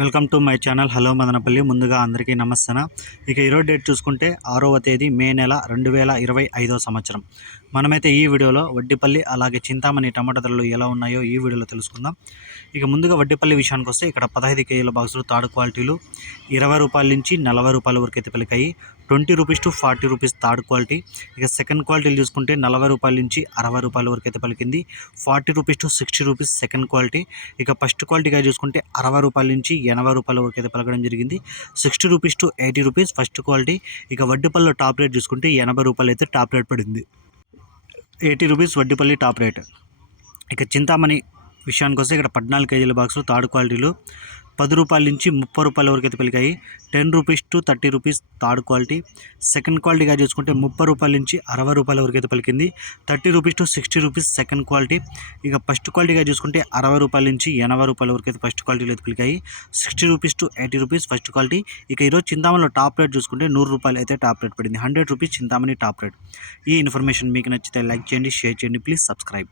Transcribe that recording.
Welcome to my channel. Hello Madanapalle. ముందుగా అందరికీ నమస్తన. ఇక ఈరోజు డేట్ చూసుకుంటే ఆరవ తేదీ మే నెల రెండు వేల ఇరవై ఐదో సంవత్సరం. మనమైతే ఈ వీడియోలో వడ్డిపల్లి అలాగే చింతామణి టమాటా ధరలు ఎలా ఉన్నాయో ఈ వీడియోలో తెలుసుకుందాం. ఇక ముందుగా వడ్డిపల్లి విషయానికి వస్తే ఇక్కడ పదహైదు కేజీల బాక్సులు తాడు క్వాలిటీలు ఇరవై రూపాయల నుంచి నలభై రూపాయల వరకు అయితే పలికాయి twenty rupees to forty rupees third quality. ఇక సెకండ్ క్వాలిటీలు చూసుకుంటే నలభై రూపాయల నుంచి అరవై రూపాయల వరకు అయితే పలికింది. Forty rupees to sixty rupees second quality. ఇక ఫస్ట్ క్వాలిటీగా చూసుకుంటే అరవై రూపాయల నుంచి ఎనభై రూపాయల వరకు అయితే పలకడం జరిగింది. Sixty rupees to eighty rupees first quality. ఇక వడ్డిపల్లిలో టాప్ రేట్ చూసుకుంటే ఎనభై రూపాయలు అయితే టాప్ రేట్ పడింది. Eighty rupees Vaddipalli top rate. ఇక చింతామణి విషయానికి వస్తే ఇక్కడ పద్నాలుగు కేజీల బాక్సులు థర్డ్ క్వాలిటీలు. పది రూపాయల నుంచి ముప్పై రూపాయల వరకు అయితే పలికాయి ten rupees to thirty rupees third quality. Second క్వాలిటీగా చూసుకుంటే ముప్పై రూపాయల నుంచి అరవై రూపాయల వరకు అయితే పలికింది. Thirty rupees to sixty rupees second quality. ఇక ఫస్ట్ క్వాలిటీగా చూసుకుంటే అరవై రూపాయల నుంచి ఎనభై రూపాయల వరకు అయితే ఫస్ట్ క్వాలిటీలో అయితే పలికాయి. Sixty rupees to eighty rupees first quality. ఇక ఈరోజు చింతామణిలో టాప్ రేట్ చూసుకుంటే నూరు రూపాయలు అయితే టాప్ రేట్ పడింది. Hundred rupees Chintamani top rate. ఈ ఇన్ఫర్మేషన్ మీకు నచ్చితే లైక్ చేయండి షేర్ చేయండి ప్లీజ్ సబ్స్క్రైబ్.